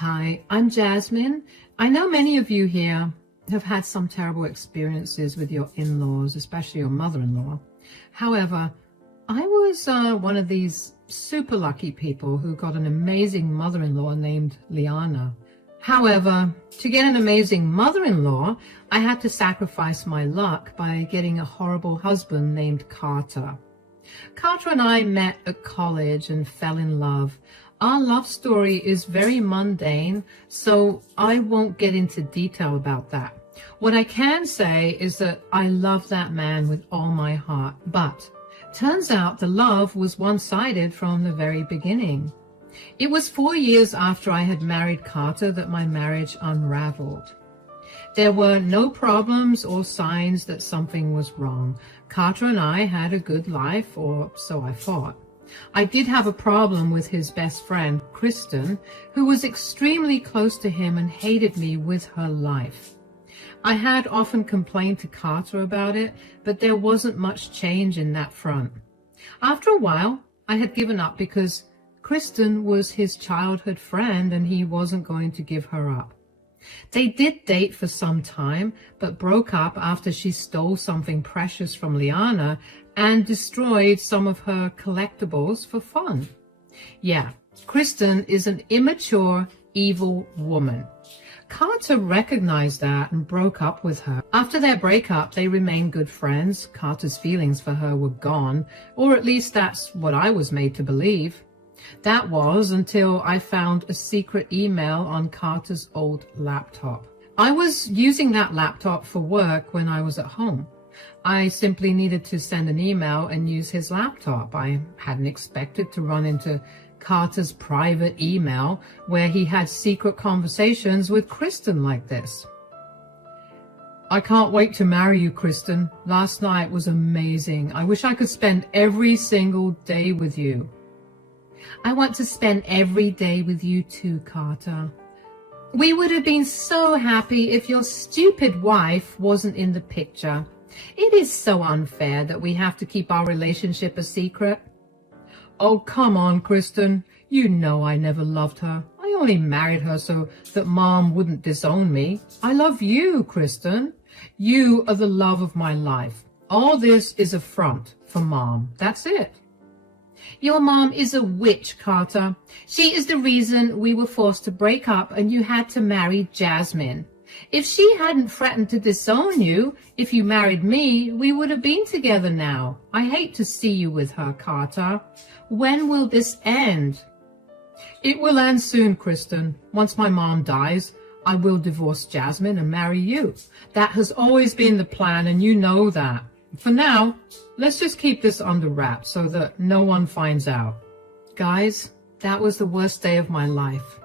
Hi, I'm Jasmine. I know many of you here have had some terrible experiences with your in-laws, especially your mother-in-law. However, I was one of these super lucky people who got an amazing mother-in-law named Liana. However, to get an amazing mother-in-law, I had to sacrifice my luck by getting a horrible husband named Carter. Carter and I met at college and fell in love. Our love story is very mundane, so I won't get into detail about that. What I can say is that I love that man with all my heart, but turns out the love was one-sided from the very beginning. It was 4 years after I had married Carter that my marriage unraveled. There were no problems or signs that something was wrong. Carter and I had a good life, or so I thought. I did have a problem with his best friend, Kristen, who was extremely close to him and hated me with her life. I had often complained to Carter about it, but there wasn't much change in that front. After a while, I had given up because Kristen was his childhood friend and he wasn't going to give her up. They did date for some time, but broke up after she stole something precious from Liana and destroyed some of her collectibles for fun. Yeah, Kristen is an immature, evil woman. Carter recognized that and broke up with her. After their breakup, they remained good friends. Carter's feelings for her were gone, or at least that's what I was made to believe. That was until I found a secret email on Carter's old laptop. I was using that laptop for work when I was at home. I simply needed to send an email and use his laptop. I hadn't expected to run into Carter's private email where he had secret conversations with Kristen like this. I can't wait to marry you, Kristen. Last night was amazing. I wish I could spend every single day with you. I want to spend every day with you too, Carter. We would have been so happy if your stupid wife wasn't in the picture. It is so unfair that we have to keep our relationship a secret. Oh, come on, Kristen. You know I never loved her. I only married her so that Mom wouldn't disown me. I love you, Kristen. You are the love of my life. All this is a front for Mom. That's it. Your mom is a witch, Carter. She is the reason we were forced to break up and you had to marry Jasmine. If she hadn't threatened to disown you, if you married me, we would have been together now. I hate to see you with her, Carter. When will this end? It will end soon, Kristen. Once my mom dies, I will divorce Jasmine and marry you. That has always been the plan, and you know that. For now, let's just keep this under wraps so that no one finds out. Guys, that was the worst day of my life.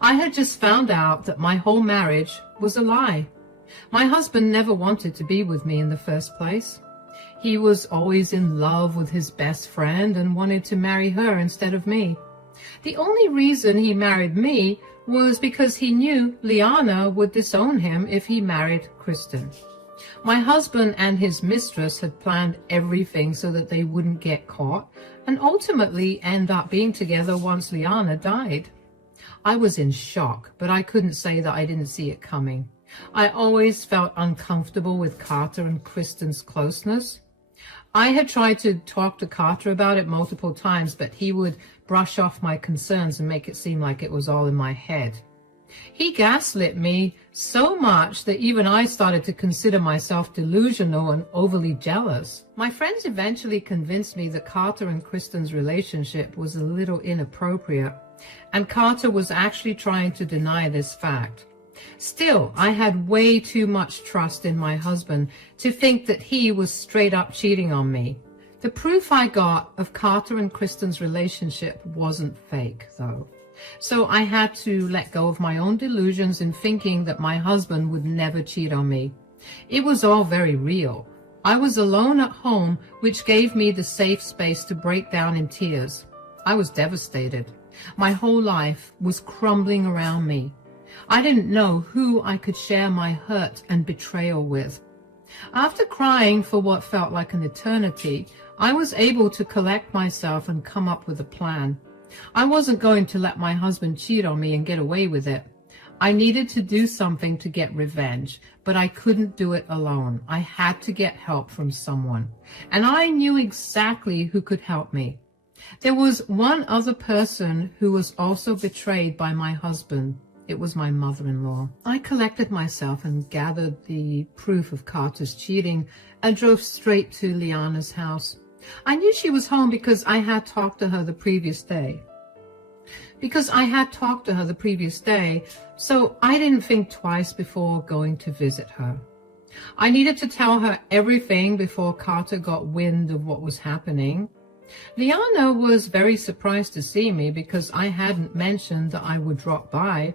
I had just found out that my whole marriage was a lie. My husband never wanted to be with me in the first place. He was always in love with his best friend and wanted to marry her instead of me. The only reason he married me was because he knew Liana would disown him if he married Kristen. My husband and his mistress had planned everything so that they wouldn't get caught and ultimately end up being together once Liana died. I was in shock, but I couldn't say that I didn't see it coming. I always felt uncomfortable with Carter and Kristen's closeness. I had tried to talk to Carter about it multiple times, but he would brush off my concerns and make it seem like it was all in my head. He gaslit me so much that even I started to consider myself delusional and overly jealous. My friends eventually convinced me that Carter and Kristen's relationship was a little inappropriate, and Carter was actually trying to deny this fact. Still, I had way too much trust in my husband to think that he was straight up cheating on me. The proof I got of Carter and Kristen's relationship wasn't fake, though. So I had to let go of my own delusions in thinking that my husband would never cheat on me. It was all very real. I was alone at home, which gave me the safe space to break down in tears. I was devastated. My whole life was crumbling around me. I didn't know who I could share my hurt and betrayal with. After crying for what felt like an eternity, I was able to collect myself and come up with a plan. I wasn't going to let my husband cheat on me and get away with it. I needed to do something to get revenge, but I couldn't do it alone. I had to get help from someone, and I knew exactly who could help me. There was one other person who was also betrayed by my husband. It was my mother-in-law. I collected myself and gathered the proof of Carter's cheating and drove straight to Liana's house. I knew she was home because I had talked to her the previous day. So I didn't think twice before going to visit her. I needed to tell her everything before Carter got wind of what was happening. Liana was very surprised to see me because I hadn't mentioned that I would drop by.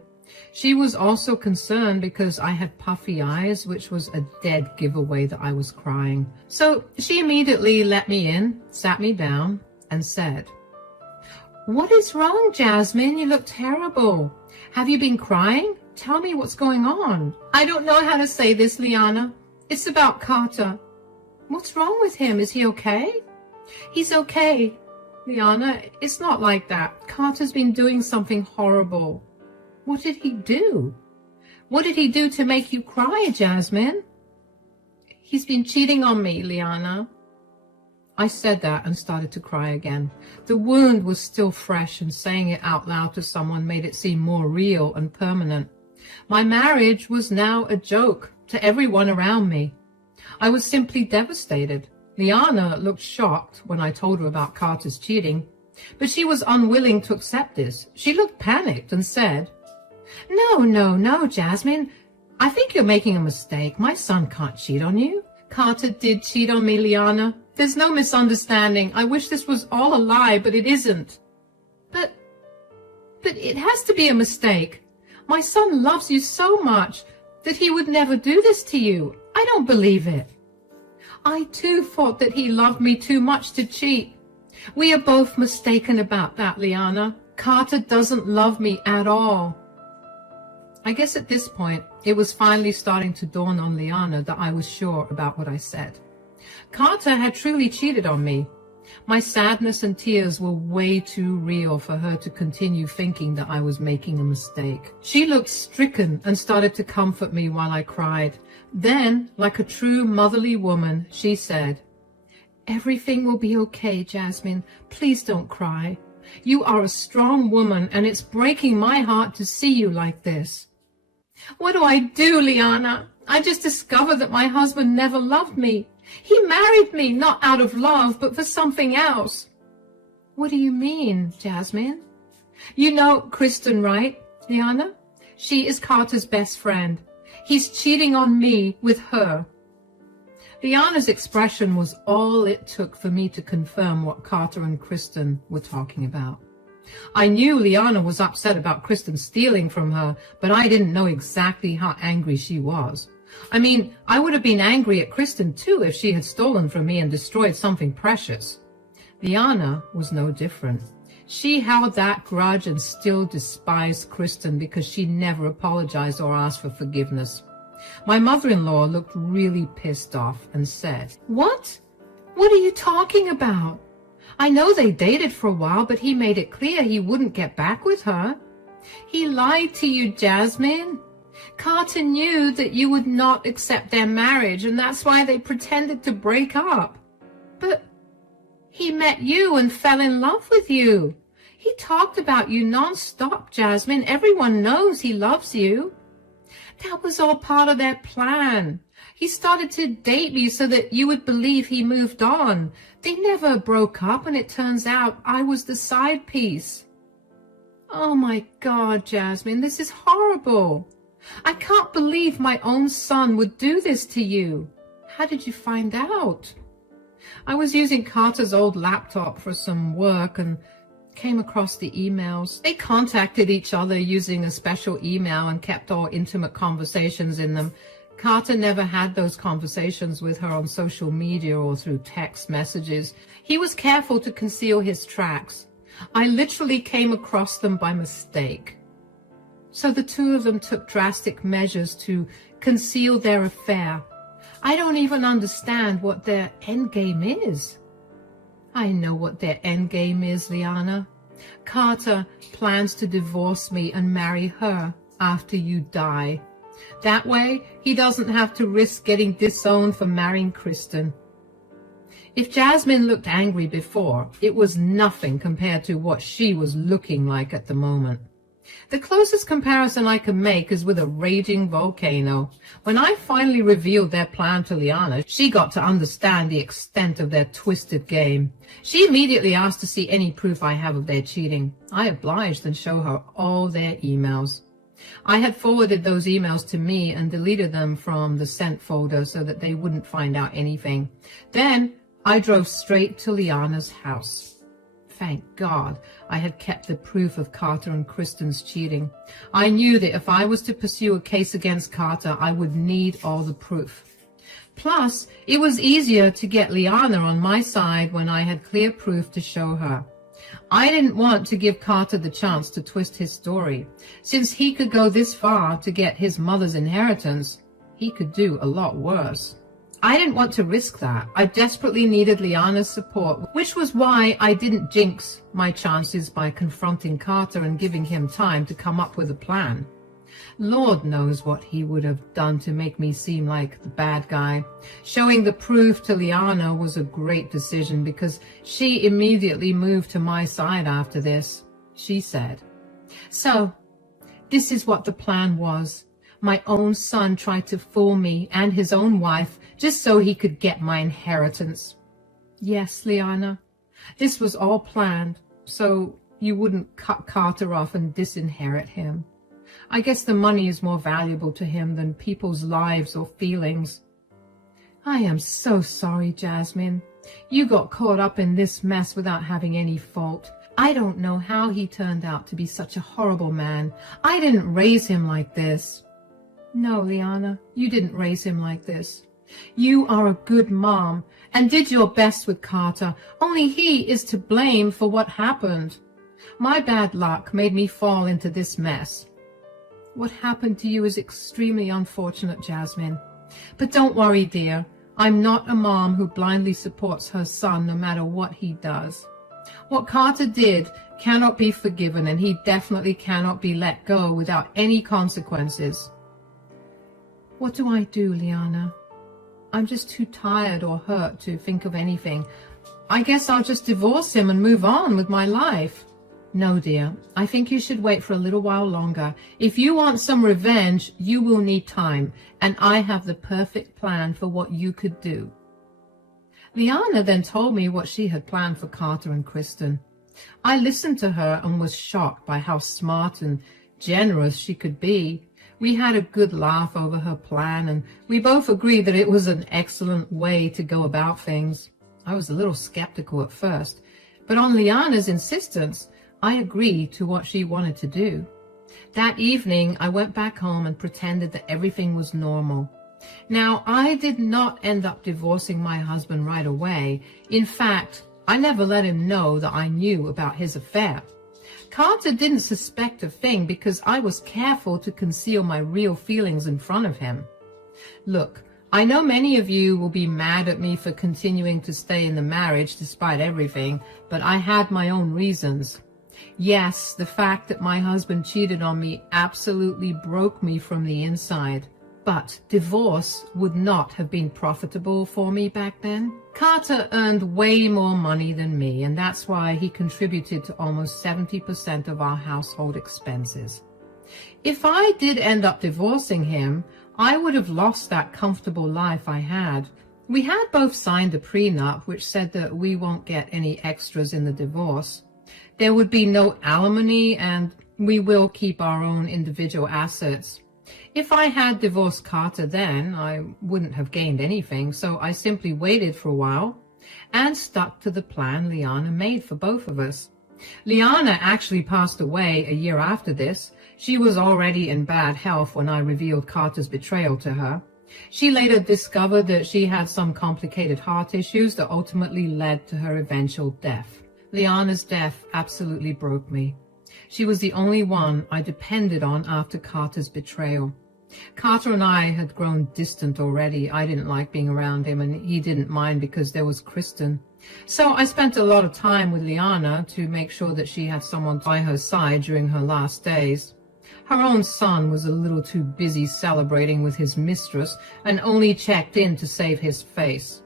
She was also concerned because I had puffy eyes, which was a dead giveaway that I was crying. So she immediately let me in, sat me down, and said, "What is wrong, Jasmine? You look terrible. Have you been crying? Tell me what's going on." "I don't know how to say this, Liana. It's about Carter." "What's wrong with him? Is he okay?" "He's okay, Liana. It's not like that. Carter's been doing something horrible." "What did he do? What did he do to make you cry, Jasmine?" "He's been cheating on me, Liana." I said that and started to cry again. The wound was still fresh, and saying it out loud to someone made it seem more real and permanent. My marriage was now a joke to everyone around me. I was simply devastated. Liana looked shocked when I told her about Carter's cheating, but she was unwilling to accept this. She looked panicked and said, No, Jasmine. I think you're making a mistake. My son can't cheat on you." "Carter did cheat on me, Liana. There's no misunderstanding. I wish this was all a lie, but it isn't." But it has to be a mistake. My son loves you so much that he would never do this to you. I don't believe it." "I too thought that he loved me too much to cheat. We are both mistaken about that, Liana. Carter doesn't love me at all." I guess at this point, it was finally starting to dawn on Liana that I was sure about what I said. Carter had truly cheated on me. My sadness and tears were way too real for her to continue thinking that I was making a mistake. She looked stricken and started to comfort me while I cried. Then, like a true motherly woman, she said, "Everything will be okay, Jasmine. Please don't cry. You are a strong woman, and it's breaking my heart to see you like this." "What do I do, Liana? I just discovered that my husband never loved me. He married me not out of love, but for something else." "What do you mean, Jasmine?" "You know Kristen, right, Liana? She is Carter's best friend. He's cheating on me with her." Liana's expression was all it took for me to confirm what Carter and Kristen were talking about. I knew Liana was upset about Kristen stealing from her, but I didn't know exactly how angry she was. I mean, I would have been angry at Kristen too if she had stolen from me and destroyed something precious. Liana was no different. She held that grudge and still despised Kristen because she never apologized or asked for forgiveness. My mother-in-law looked really pissed off and said, "What? What are you talking about? I know they dated for a while, but he made it clear he wouldn't get back with her. He lied to you, Jasmine. Carter knew that you would not accept their marriage, and that's why they pretended to break up. But he met you and fell in love with you. He talked about you non-stop, Jasmine. Everyone knows he loves you. That was all part of their plan. He started to date me so that you would believe he moved on. They never broke up, and it turns out I was the side piece." "Oh my God, Jasmine, this is horrible. I can't believe my own son would do this to you. How did you find out?" "I was using Carter's old laptop for some work and came across the emails. They contacted each other using a special email and kept all intimate conversations in them. Carter never had those conversations with her on social media or through text messages. He was careful to conceal his tracks. I literally came across them by mistake. So the two of them took drastic measures to conceal their affair. I don't even understand what their endgame is." "I know what their endgame is, Liana. Carter plans to divorce me and marry her after you die. That way, he doesn't have to risk getting disowned for marrying Kristen. If Jasmine looked angry before, it was nothing compared to what she was looking like at the moment. The closest comparison I can make is with a raging volcano. When I finally revealed their plan to Liana, she got to understand the extent of their twisted game. She immediately asked to see any proof I have of their cheating. I obliged and showed her all their emails. I had forwarded those emails to me and deleted them from the sent folder so that they wouldn't find out anything. Then I drove straight to Liana's house. Thank God I had kept the proof of Carter and Kristen's cheating. I knew that if I was to pursue a case against Carter, I would need all the proof. Plus, it was easier to get Liana on my side when I had clear proof to show her. I didn't want to give Carter the chance to twist his story. Since he could go this far to get his mother's inheritance, he could do a lot worse. I didn't want to risk that. I desperately needed Liana's support, which was why I didn't jinx my chances by confronting Carter and giving him time to come up with a plan. Lord knows what he would have done to make me seem like the bad guy. Showing the proof to Liana was a great decision because she immediately moved to my side after this. She said, "So, this is what the plan was. My own son tried to fool me and his own wife just so he could get my inheritance." "Yes, Liana, this was all planned so you wouldn't cut Carter off and disinherit him. I guess the money is more valuable to him than people's lives or feelings." "I am so sorry, Jasmine. You got caught up in this mess without having any fault. I don't know how he turned out to be such a horrible man. I didn't raise him like this." "No, Liana, you didn't raise him like this. You are a good mom and did your best with Carter. Only he is to blame for what happened. My bad luck made me fall into this mess. What happened to you is extremely unfortunate, Jasmine. But don't worry, dear. I'm not a mom who blindly supports her son no matter what he does. What Carter did cannot be forgiven, and he definitely cannot be let go without any consequences." "What do I do, Liana? I'm just too tired or hurt to think of anything. I guess I'll just divorce him and move on with my life." "No, dear. I think you should wait for a little while longer. If you want some revenge, you will need time, and I have the perfect plan for what you could do." Liana then told me what she had planned for Carter and Kristen. I listened to her and was shocked by how smart and generous she could be. We had a good laugh over her plan, and we both agreed that it was an excellent way to go about things. I was a little skeptical at first, but on Liana's insistence, I agreed to what she wanted to do. That evening, I went back home and pretended that everything was normal. Now, I did not end up divorcing my husband right away. In fact, I never let him know that I knew about his affair. Carter didn't suspect a thing because I was careful to conceal my real feelings in front of him. Look, I know many of you will be mad at me for continuing to stay in the marriage despite everything, but I had my own reasons. Yes, the fact that my husband cheated on me absolutely broke me from the inside. But divorce would not have been profitable for me back then. Carter earned way more money than me, and that's why he contributed to almost 70% of our household expenses. If I did end up divorcing him, I would have lost that comfortable life I had. We had both signed a prenup which said that we won't get any extras in the divorce. There would be no alimony, and we will keep our own individual assets. If I had divorced Carter then, I wouldn't have gained anything, so I simply waited for a while and stuck to the plan Liana made for both of us. Liana actually passed away a year after this. She was already in bad health when I revealed Carter's betrayal to her. She later discovered that she had some complicated heart issues that ultimately led to her eventual death. Liana's death absolutely broke me. She was the only one I depended on after Carter's betrayal. Carter and I had grown distant already. I didn't like being around him, and he didn't mind because there was Kristen. So I spent a lot of time with Liana to make sure that she had someone by her side during her last days. Her own son was a little too busy celebrating with his mistress and only checked in to save his face.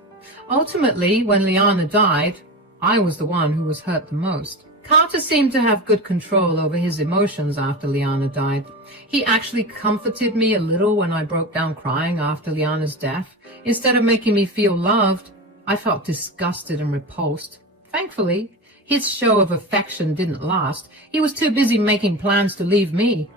Ultimately, when Liana died, I was the one who was hurt the most. Carter seemed to have good control over his emotions after Liana died. He actually comforted me a little when I broke down crying after Liana's death. Instead of making me feel loved, I felt disgusted and repulsed. Thankfully, his show of affection didn't last. He was too busy making plans to leave me.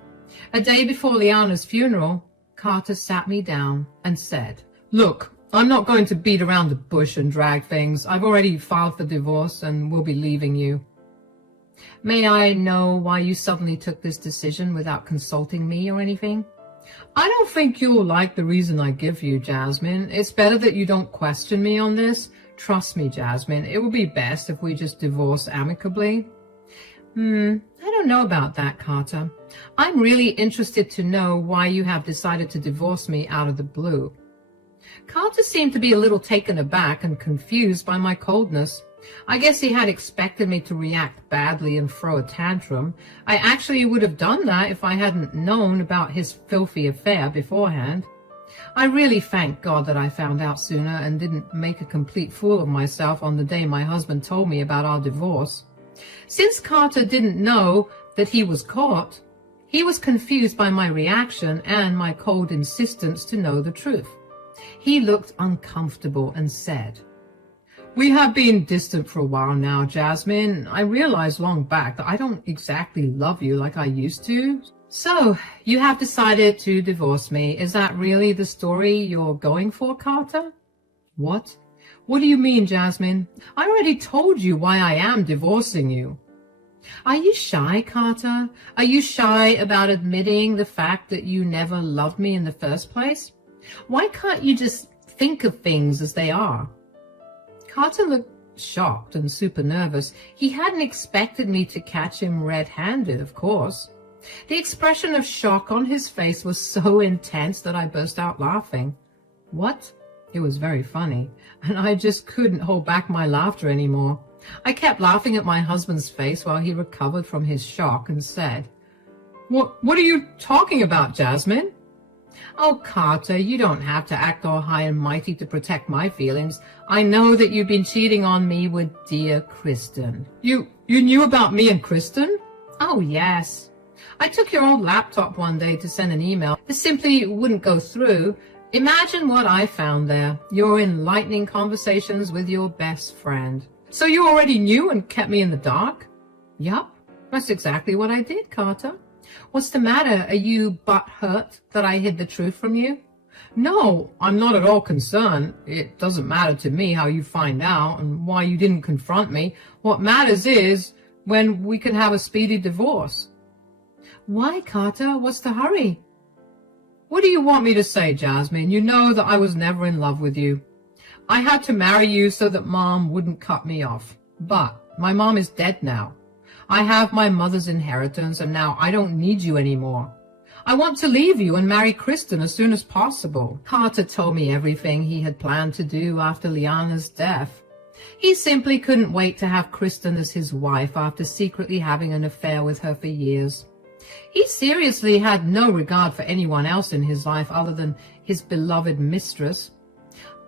A day before Liana's funeral, Carter sat me down and said, "Look, I'm not going to beat around the bush and drag things. I've already filed for divorce and will be leaving you. May I know why you suddenly took this decision without consulting me or anything?" "I don't think you'll like the reason I give you, Jasmine. It's better that you don't question me on this. Trust me, Jasmine, it will be best if we just divorce amicably." I don't know about that, Carter. I'm really interested to know why you have decided to divorce me out of the blue. Carter seemed to be a little taken aback and confused by my coldness. I guess he had expected me to react badly and throw a tantrum. I actually would have done that if I hadn't known about his filthy affair beforehand. I really thank God that I found out sooner and didn't make a complete fool of myself on the day my husband told me about our divorce. Since Carter didn't know that he was caught, he was confused by my reaction and my cold insistence to know the truth. He looked uncomfortable and said, "We have been distant for a while now, Jasmine. I realized long back that I don't exactly love you like I used to. So, you have decided to divorce me. Is that really the story you're going for, Carter?" "What? What do you mean, Jasmine? I already told you why I am divorcing you." "Are you shy, Carter? Are you shy about admitting the fact that you never loved me in the first place? Why can't you just think of things as they are?" Carter looked shocked and super nervous. He hadn't expected me to catch him red-handed, of course. The expression of shock on his face was so intense that I burst out laughing. What? It was very funny, and I just couldn't hold back my laughter anymore. I kept laughing at my husband's face while he recovered from his shock and said, What are you talking about, Jasmine?" "Oh, Carter, you don't have to act all high and mighty to protect my feelings. I know that you've been cheating on me with dear Kristen." You knew about me and Kristen?" "Oh, yes. I took your old laptop one day to send an email. It simply wouldn't go through. Imagine what I found there. Your enlightening conversations with your best friend." "So you already knew and kept me in the dark?" "Yup, that's exactly what I did, Carter. What's the matter? Are you butthurt that I hid the truth from you?" "No, I'm not at all concerned. It doesn't matter to me how you find out and why you didn't confront me. What matters is when we can have a speedy divorce." "Why, Carter? What's the hurry?" "What do you want me to say, Jasmine? You know that I was never in love with you. I had to marry you so that Mom wouldn't cut me off. But my mom is dead now. I have my mother's inheritance, and now I don't need you anymore. I want to leave you and marry Kristen as soon as possible." Carter told me everything he had planned to do after Liana's death. He simply couldn't wait to have Kristen as his wife after secretly having an affair with her for years. He seriously had no regard for anyone else in his life other than his beloved mistress.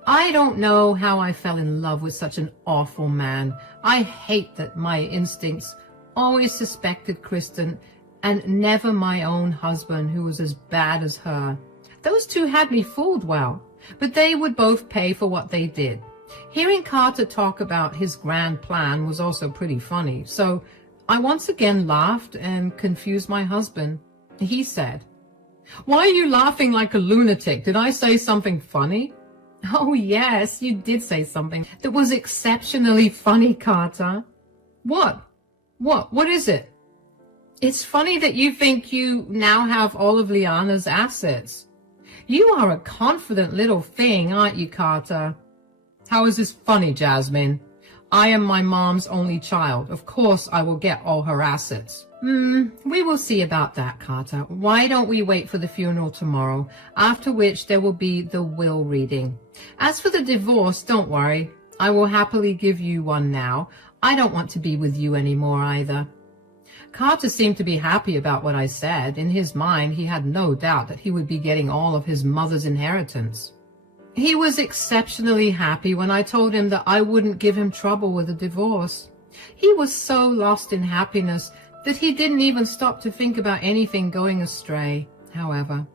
I don't know how I fell in love with such an awful man. I hate that my instincts always suspected Kristen and never my own husband, who was as bad as her. Those two had me fooled well, but they would both pay for what they did. Hearing Carter talk about his grand plan was also pretty funny, so I once again laughed and confused my husband. He said, "Why are you laughing like a lunatic? Did I say something funny?" "Oh, yes, you did say something that was exceptionally funny, Carter." What? What is it?" "It's funny that you think you now have all of Liana's assets. You are a confident little thing, aren't you, Carter?" "How is this funny, Jasmine? I am my mom's only child. Of course I will get all her assets." We will see about that, Carter. Why don't we wait for the funeral tomorrow, after which there will be the will reading. As for the divorce, don't worry. I will happily give you one now. I don't want to be with you anymore either. Carter seemed to be happy about what I said. In his mind, he had no doubt that he would be getting all of his mother's inheritance. He was exceptionally happy when I told him that I wouldn't give him trouble with a divorce. He was so lost in happiness that he didn't even stop to think about anything going astray. However,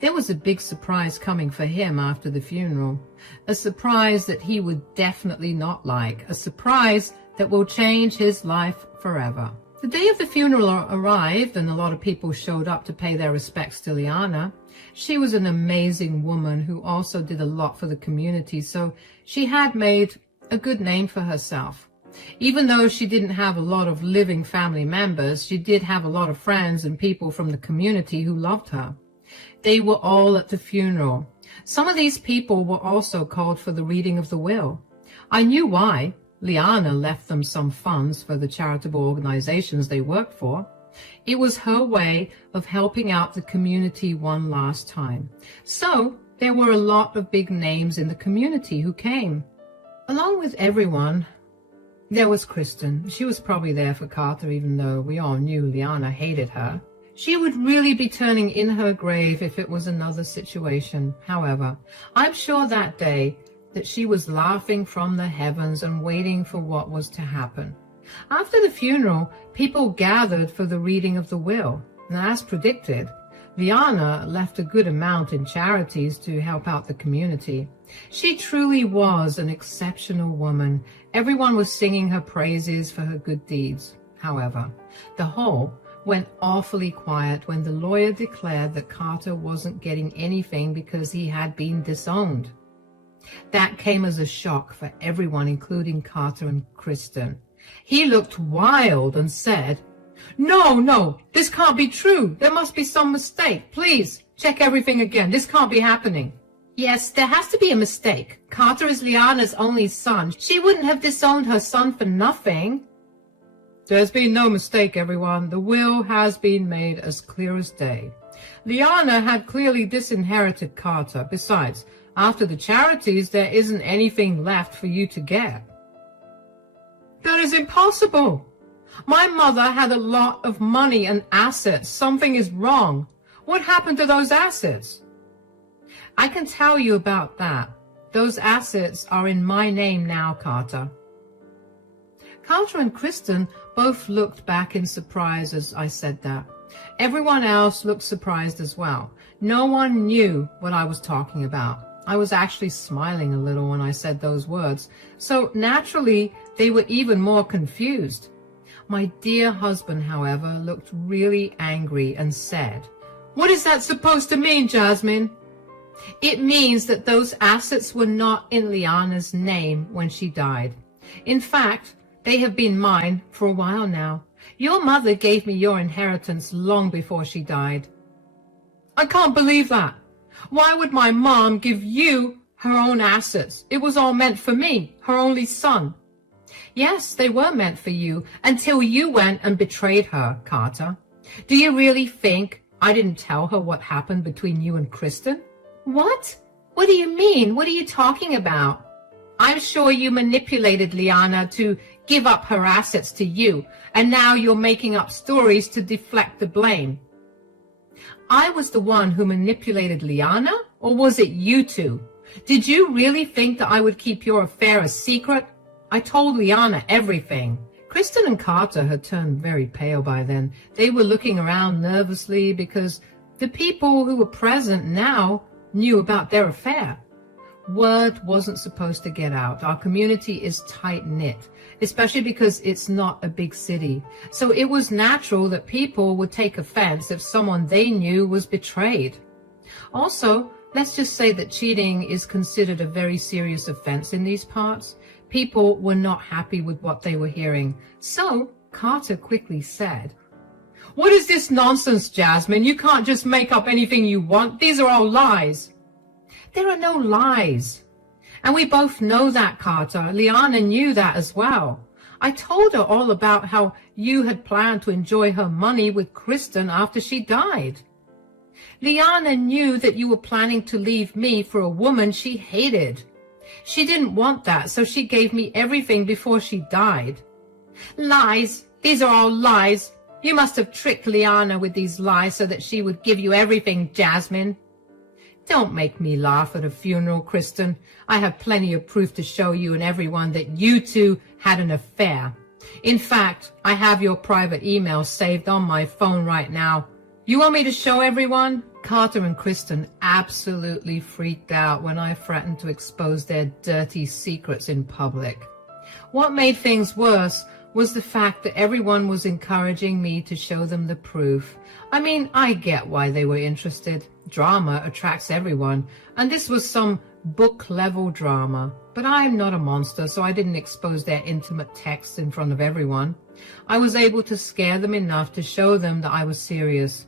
there was a big surprise coming for him after the funeral. A surprise that he would definitely not like. A surprise that will change his life forever. The day of the funeral arrived and a lot of people showed up to pay their respects to Liana. She was an amazing woman who also did a lot for the community, so she had made a good name for herself. Even though she didn't have a lot of living family members, she did have a lot of friends and people from the community who loved her. They were all at the funeral. Some of these people were also called for the reading of the will. I knew why. Liana left them some funds for the charitable organizations they worked for. It was her way of helping out the community one last time. So there were a lot of big names in the community who came. Along with everyone, there was Kristen. She was probably there for Carter, even though we all knew Liana hated her. She would really be turning in her grave if it was another situation. However, I'm sure that day that she was laughing from the heavens and waiting for what was to happen. After the funeral, people gathered for the reading of the will. And as predicted, Liana left a good amount in charities to help out the community. She truly was an exceptional woman. Everyone was singing her praises for her good deeds. However, the hall went awfully quiet when the lawyer declared that Carter wasn't getting anything because he had been disowned. That came as a shock for everyone, including Carter and Kristen. He looked wild and said, No, this can't be true. There must be some mistake. Please, check everything again. This can't be happening. Yes, there has to be a mistake. Carter is Liana's only son. She wouldn't have disowned her son for nothing. There's been no mistake, everyone. The will has been made as clear as day. Liana had clearly disinherited Carter. Besides, after the charities, there isn't anything left for you to get. That is impossible. My mother had a lot of money and assets. Something is wrong. What happened to those assets? I can tell you about that. Those assets are in my name now, Carter. Carter and Kristen both looked back in surprise as I said that. Everyone else looked surprised as well. No one knew what I was talking about. I was actually smiling a little when I said those words, so naturally they were even more confused. My dear husband, however, looked really angry and said, What is that supposed to mean, Jasmine? It means that those assets were not in Liana's name when she died. In fact, they have been mine for a while now. Your mother gave me your inheritance long before she died. I can't believe that. Why would my mom give you her own assets? It was all meant for me, her only son. Yes, they were meant for you until you went and betrayed her, Carter. Do you really think I didn't tell her what happened between you and Kristen? What? What do you mean? What are you talking about? I'm sure you manipulated Liana to give up her assets to you, and now you're making up stories to deflect the blame. I was the one who manipulated Liana, or was it you two? Did you really think that I would keep your affair a secret? I told Liana everything. Kristen and Carter had turned very pale by then. They were looking around nervously because the people who were present now knew about their affair. Word wasn't supposed to get out. Our community is tight-knit, especially because it's not a big city. So it was natural that people would take offense if someone they knew was betrayed. Also, let's just say that cheating is considered a very serious offense in these parts. People were not happy with what they were hearing. So Carter quickly said, What is this nonsense, Jasmine? You can't just make up anything you want. These are all lies. There are no lies. And we both know that, Carter. Liana knew that as well. I told her all about how you had planned to enjoy her money with Kristen after she died. Liana knew that you were planning to leave me for a woman she hated. She didn't want that, so she gave me everything before she died. Lies! These are all lies! You must have tricked Liana with these lies so that she would give you everything, Jasmine. Don't make me laugh at a funeral, Kristen. I have plenty of proof to show you and everyone that you two had an affair. In fact, I have your private email saved on my phone right now. You want me to show everyone? Carter and Kristen absolutely freaked out when I threatened to expose their dirty secrets in public. What made things worse was the fact that everyone was encouraging me to show them the proof. I mean, I get why they were interested. Drama attracts everyone, and this was some book-level drama. But I'm not a monster, so I didn't expose their intimate texts in front of everyone. I was able to scare them enough to show them that I was serious.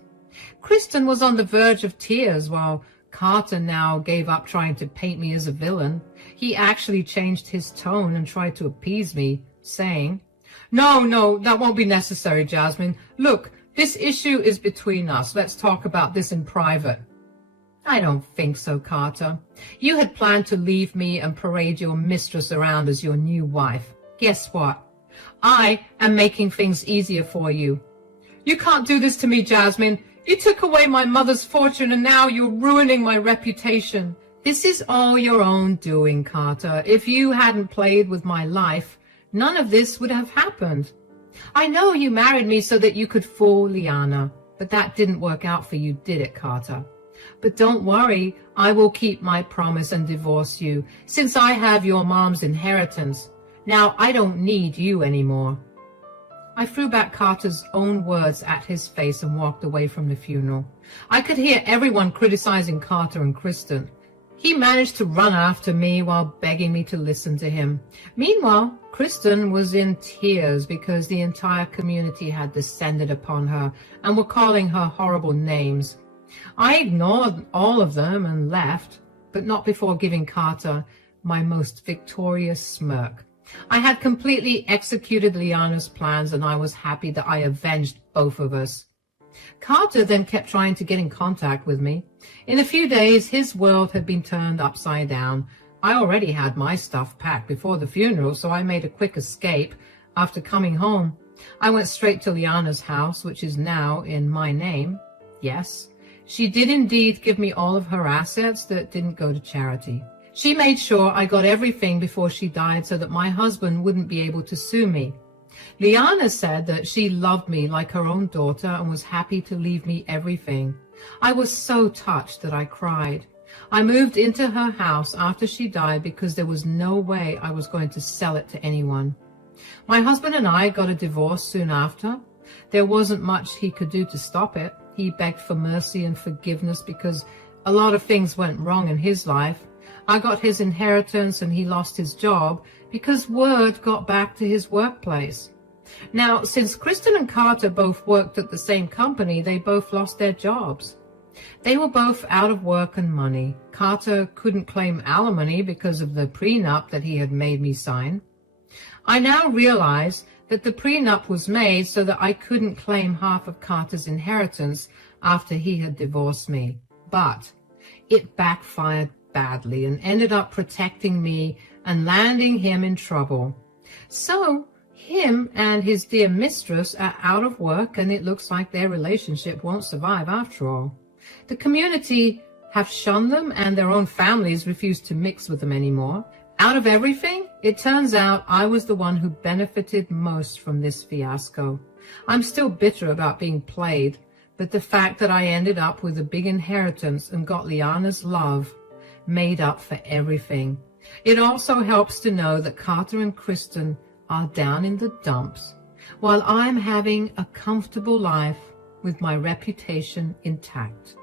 Kristen was on the verge of tears while Carter now gave up trying to paint me as a villain. He actually changed his tone and tried to appease me, saying, No, that won't be necessary, Jasmine. Look, this issue is between us. Let's talk about this in private. I don't think so, Carter. You had planned to leave me and parade your mistress around as your new wife. Guess what? I am making things easier for you. You can't do this to me, Jasmine. You took away my mother's fortune and now you're ruining my reputation. This is all your own doing, Carter. If you hadn't played with my life, none of this would have happened. I know you married me so that you could fool Liana, but that didn't work out for you, did it, Carter? But don't worry, I will keep my promise and divorce you, since I have your mom's inheritance. Now I don't need you anymore. I threw back Carter's own words at his face and walked away from the funeral. I could hear everyone criticizing Carter and Kristen. He managed to run after me while begging me to listen to him. Meanwhile, Kristen was in tears because the entire community had descended upon her and were calling her horrible names. I ignored all of them and left, but not before giving Carter my most victorious smirk. I had completely executed Liana's plans, and I was happy that I avenged both of us. Carter then kept trying to get in contact with me. In a few days, his world had been turned upside down. I already had my stuff packed before the funeral, so I made a quick escape after coming home. I went straight to Liana's house, which is now in my name. Yes, she did indeed give me all of her assets that didn't go to charity. She made sure I got everything before she died so that my husband wouldn't be able to sue me. Liana said that she loved me like her own daughter and was happy to leave me everything. I was so touched that I cried. I moved into her house after she died because there was no way I was going to sell it to anyone. My husband and I got a divorce soon after. There wasn't much he could do to stop it. He begged for mercy and forgiveness because a lot of things went wrong in his life. I got his inheritance and he lost his job because word got back to his workplace. Now, since Kristen and Carter both worked at the same company, they both lost their jobs. They were both out of work and money. Carter couldn't claim alimony because of the prenup that he had made me sign. I now realize that the prenup was made so that I couldn't claim half of Carter's inheritance after he had divorced me. But it backfired badly and ended up protecting me and landing him in trouble. So him and his dear mistress are out of work, and it looks like their relationship won't survive after all. The community have shunned them, and their own families refuse to mix with them anymore. Out of everything, it turns out I was the one who benefited most from this fiasco. I'm still bitter about being played, but the fact that I ended up with a big inheritance and got Liana's love made up for everything. It also helps to know that Carter and Kristen are down in the dumps, while I'm having a comfortable life with my reputation intact.